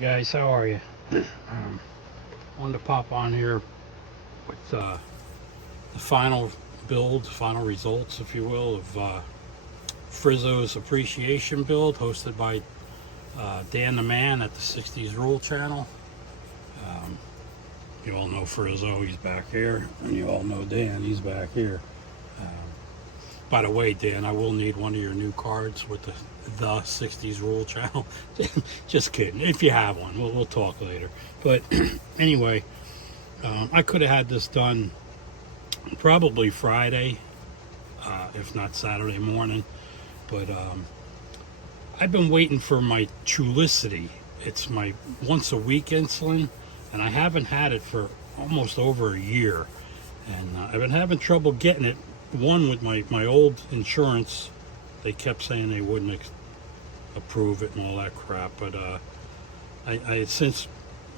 Guys, how are you? Wanted to pop on here with the final build, final results, if you will, of Frizzo's appreciation build, hosted by Dan the Man at the 60s Rule channel. Um, you all know Frizzo, he's back here, and you all know Dan, he's back here. By the way, Dan, I will need one of your new cards with the 60s Rule channel. Just kidding. If you have one, we'll talk later. But anyway, I could have had this done probably Friday, if not Saturday morning. But I've been waiting for my Trulicity. It's my once a week insulin, and I haven't had it for almost over a year. And I've been having trouble getting it. One, with my old insurance, they kept saying they wouldn't approve it and all that crap. But I since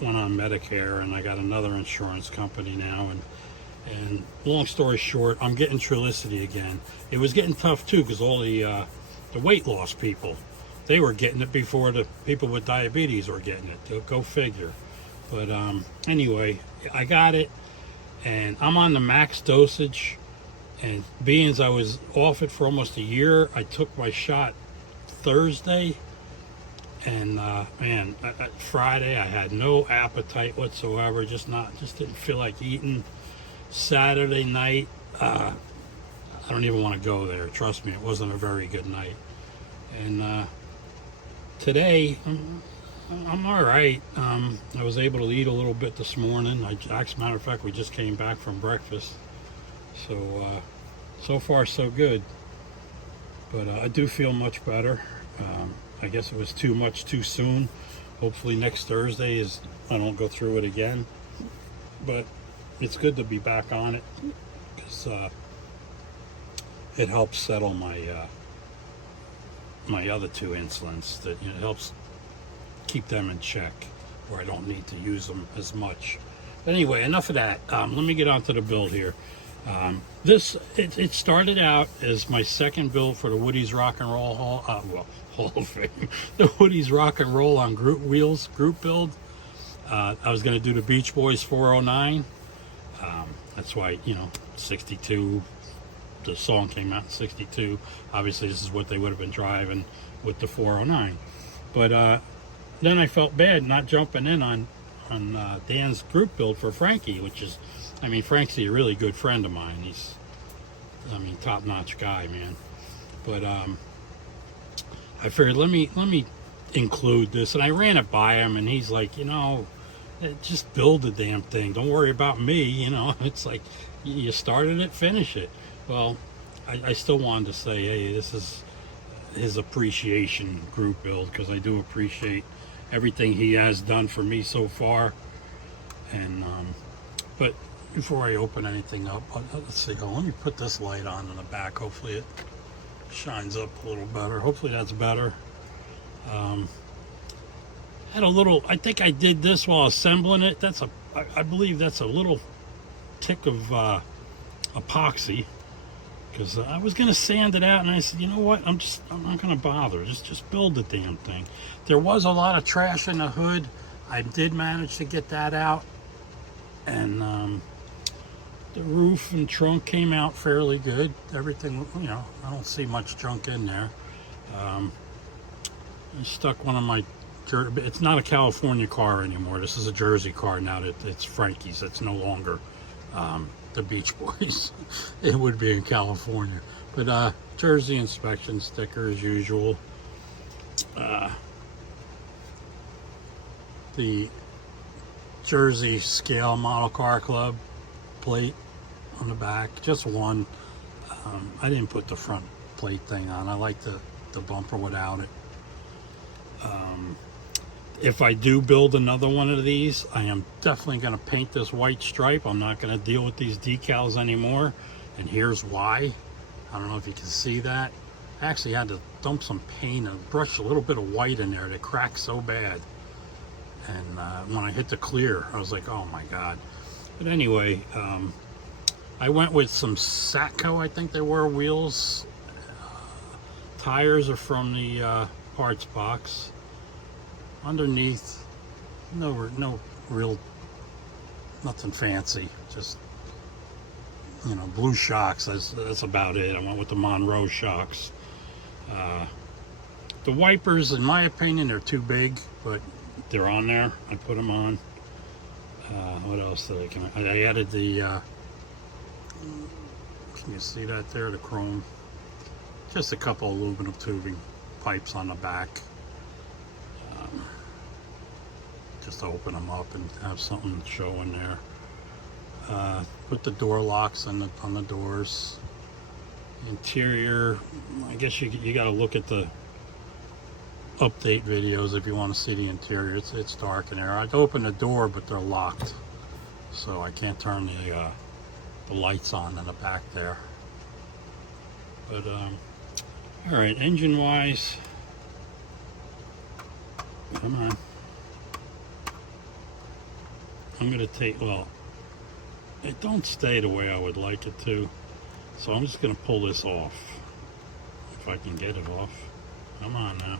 went on Medicare, and I got another insurance company now. And long story short, I'm getting Trulicity again. It was getting tough too, because all the weight loss people, they were getting it before the people with diabetes were getting it. Go figure. But anyway, I got it, and I'm on the max dosage. And being as I was off it for almost a year, I took my shot Thursday, and man, Friday I had no appetite whatsoever. Just didn't feel like eating. Saturday night, I don't even want to go there. Trust me, it wasn't a very good night. And today, I'm all right. I was able to eat a little bit this morning. As a matter of fact, we just came back from breakfast. So far so good, but I do feel much better. I guess it was too much too soon. Hopefully next Thursday I don't go through it again, but it's good to be back on it, because it helps settle my my other two insulins. That it helps keep them in check, where I don't need to use them as much. But anyway, enough of that. Let me get on to the build here. It started out as my second build for the Woody's Rock and Roll Hall of Fame. The Woody's Rock and Roll on wheels group build. I was going to do the Beach Boys 409. That's why, 62. The song came out in 62. Obviously, this is what they would have been driving with the 409. But then I felt bad not jumping in on Dan's group build for Frankie, which is, Frank's a really good friend of mine. He's, top-notch guy, man. But I figured, let me include this, and I ran it by him, and he's like, just build the damn thing. Don't worry about me. It's like, you started it, finish it. Well, I still wanted to say, hey, this is his appreciation group build, because I do appreciate everything he has done for me so far. And but before I open anything up, let's see. Let me put this light on in the back. Hopefully it shines up a little better. Hopefully that's better. Had a little, I think I did this while assembling it. I believe that's a little tick of epoxy, because I was going to sand it out, and I said, you know what, I'm not going to bother. Just build the damn thing. There was a lot of trash in the hood. I did manage to get that out, and the roof and trunk came out fairly good. Everything, I don't see much junk in there. I stuck one of my, it's not a California car anymore. This is a Jersey car now that it's Frankie's. It's no longer the Beach Boys. It would be in California. But Jersey inspection sticker as usual. The Jersey Scale Model Car Club plate on the back, just one. I didn't put the front plate thing on. I like the bumper without it. If I do build another one of these, I am definitely going to paint this white stripe. I'm not going to deal with these decals anymore, and here's why. I don't know if you can see that. I actually had to dump some paint and brush a little bit of white in there. It cracked so bad. And when I hit the clear, I was like, oh my God. But anyway, I went with some Satco, I think they were, wheels. Tires are from the parts box. Underneath, no real, nothing fancy. Just, you know, blue shocks. That's about it. I went with the Monroe shocks. The wipers, in my opinion, they're too big, but they're on there. I put them on. What else did I added the, can you see that there, the chrome? Just a couple aluminum tubing pipes on the back. Just to open them up and have something to show in there. Put the door locks on the doors. Interior, I guess you got to look at the update videos if you want to see the interior. It's dark in there. I'd open the door, but they're locked, so I can't turn the lights on in the back there. But all right, engine wise, come on. I'm gonna take, well, it don't stay the way I would like it to, so I'm just gonna pull this off if I can get it off. Come on now.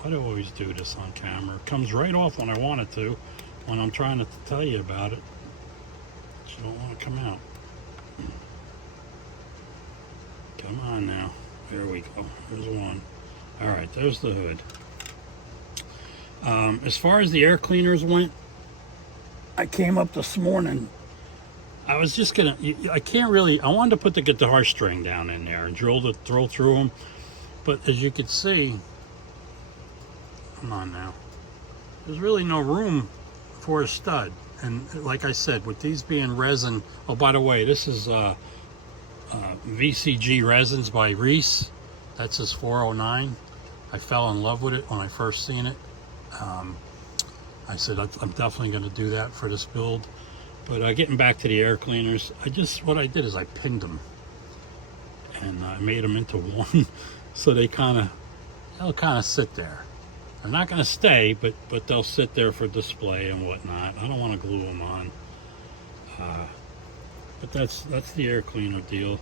Why do I always do this on camera? It comes right off when I want it to, when I'm trying to tell you about it. You don't want to come out. Come on now. There we go. There's one. All right, there's the hood. As far as the air cleaners went, I came up this morning. I was just gonna, I can't really, I wanted to put the guitar string down in there and drill through them, but as you can see, come on now, there's really no room for a stud. And like I said, with these being resin, oh, by the way, this is VCG resins by Reese. That's his 409. I fell in love with it when I first seen it. I said I'm definitely going to do that for this build. But getting back to the air cleaners, what I did is I pinned them and I made them into one, so they'll kind of sit there. They're not going to stay, but they'll sit there for display and whatnot. I don't want to glue them on. But that's the air cleaner deal.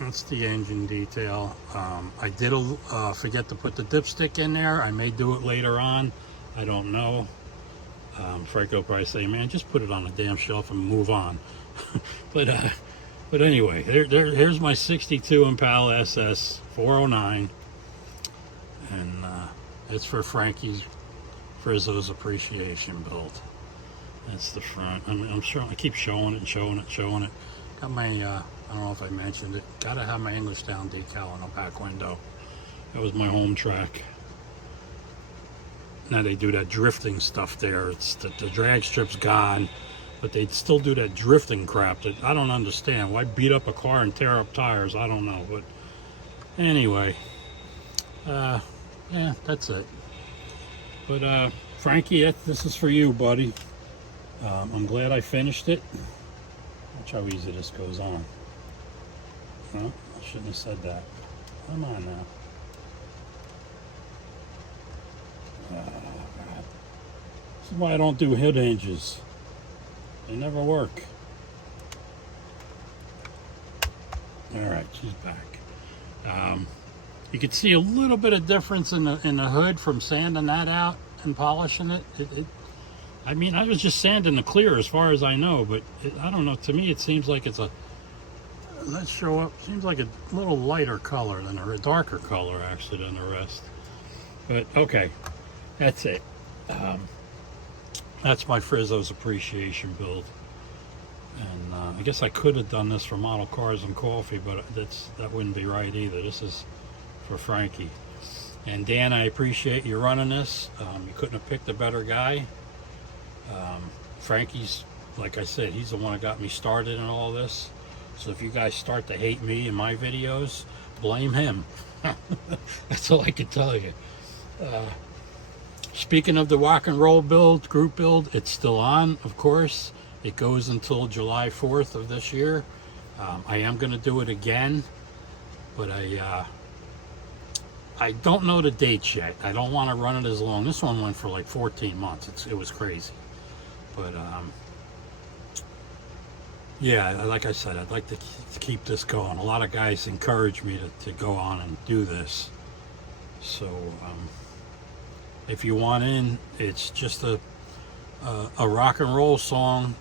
That's the engine detail. I did forget to put the dipstick in there. I may do it later on. I don't know. Frank will probably say, man, just put it on a damn shelf and move on. but anyway, here's my 62 Impala SS 409. And it's for Frankie Frizzo's appreciation build. That's the front. I'm sure I keep showing it. Got my, I don't know if I mentioned it, gotta have my English Town decal on the back window. That was my home track. Now they do that drifting stuff there. It's the drag strip's gone, but they still do that drifting crap that I don't understand. Why beat up a car and tear up tires? I don't know. But anyway, yeah, that's it. But Frankie, this is for you, buddy. I'm glad I finished it. Watch how easy this goes on. No, I shouldn't have said that. Come on now. God. This is why I don't do hood hinges. They never work. Alright, she's back. You can see a little bit of difference in the hood from sanding that out and polishing it. I mean, I was just sanding the clear as far as I know, but I don't know. To me, it seems like it's let's show up. Seems like a little lighter color than a darker color actually than the rest. But okay, that's it. That's my Frizzo's appreciation build. And I guess I could have done this for Model Cars and Coffee, but that wouldn't be right either. This is for Frankie. And Dan, I appreciate you running this. You couldn't have picked a better guy. Frankie's, like I said, he's the one that got me started in all this. So if you guys start to hate me in my videos, blame him. That's all I can tell you. Speaking of the rock and roll build, group build, it's still on, of course. It goes until July 4th of this year. I am going to do it again, but I don't know the dates yet. I don't want to run it as long. This one went for like 14 months. It was crazy. But yeah, like I said, I'd like to keep this going. A lot of guys encourage me to go on and do this. So If you want in, it's just a rock and roll song.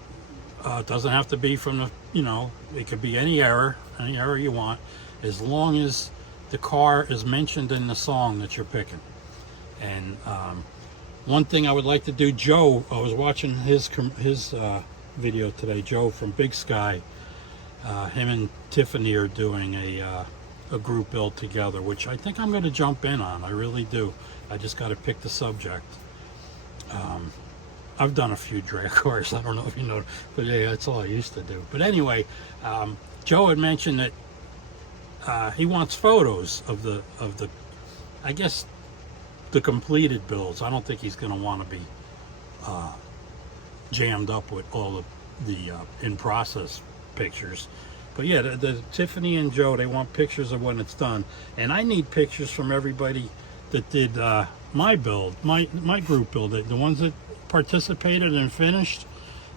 It doesn't have to be from the, you know, it could be any era you want, as long as the car is mentioned in the song that you're picking. And one thing I would like to do, Joe, I was watching his video today, Joe from Big Sky. Him and Tiffany are doing a group build together, which I think I'm going to jump in on. I really do. I just got to pick the subject. I've done a few drag cars. I don't know if you know, but yeah, that's all I used to do. But anyway, Joe had mentioned that he wants photos of the I guess the completed builds. I don't think he's going to want to be jammed up with all the in process pictures. But yeah, the Tiffany and Joe, they want pictures of when it's done, and I need pictures from everybody that did my build, my group build, the ones that participated and finished.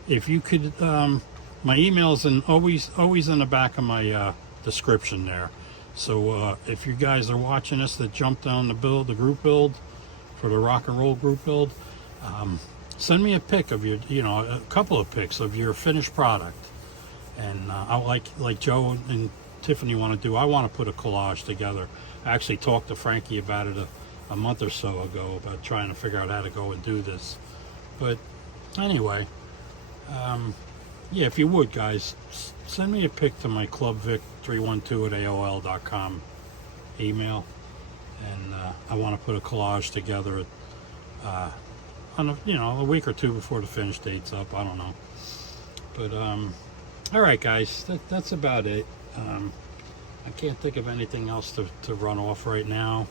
If you could, my email's always in the back of my description there. So if you guys are watching this that jumped on the group build for the rock and roll group build, send me a pic of your, you know, a couple of pics of your finished product. And I like Joe and Tiffany want to do, I want to put a collage together. I actually talked to Frankie about it a month or so ago, about trying to figure out how to go and do this. But anyway, yeah, if you would, guys, send me a pic to my clubvic312@aol.com email, and I want to put a collage together on a week or two before the finish date's up. I don't know, but all right, guys, that's about it. I can't think of anything else to run off right now.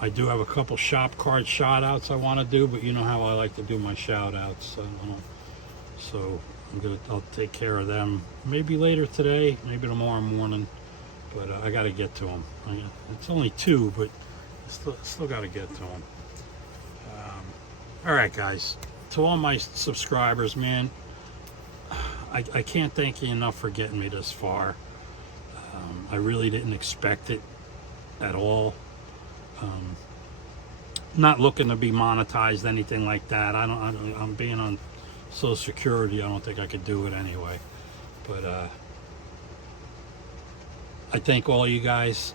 I do have a couple shop card shout outs I want to do, but you know how I like to do my shout outs. So I'll take care of them maybe later today, maybe tomorrow morning, but I got to get to them. It's only 2, but still got to get to them. All right, guys, to all my subscribers, man, I can't thank you enough for getting me this far. I really didn't expect it at all. Not looking to be monetized, anything like that. I'm being on Social Security. I don't think I could do it anyway. But I thank all you guys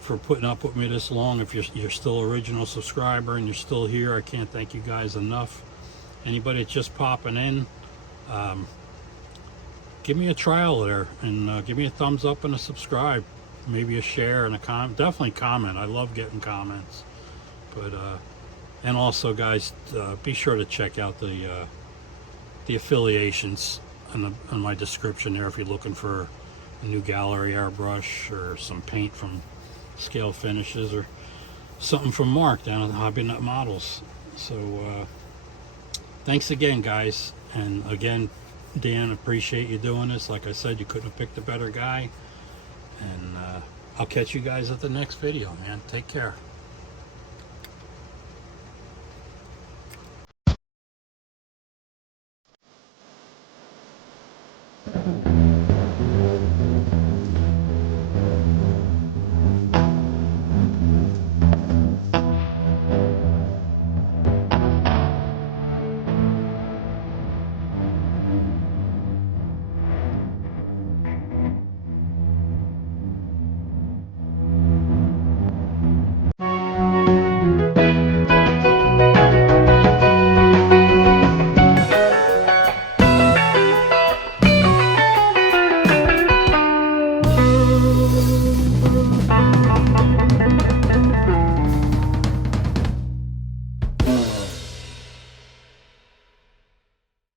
for putting up with me this long. If you're still original subscriber and you're still here, I can't thank you guys enough. Anybody that's just popping in, give me a trial there, and give me a thumbs up and a subscribe, maybe a share and a comment. Definitely comment. I love getting comments. But and also, guys, be sure to check out the affiliations on my description there if you're looking for a new gallery airbrush or some paint from Scale Finishes or something from Mark down at Hobby Nut Models. So thanks again, guys, and again, Dan, appreciate you doing this. Like I said, you couldn't have picked a better guy, and I'll catch you guys at the next video, man. Take care.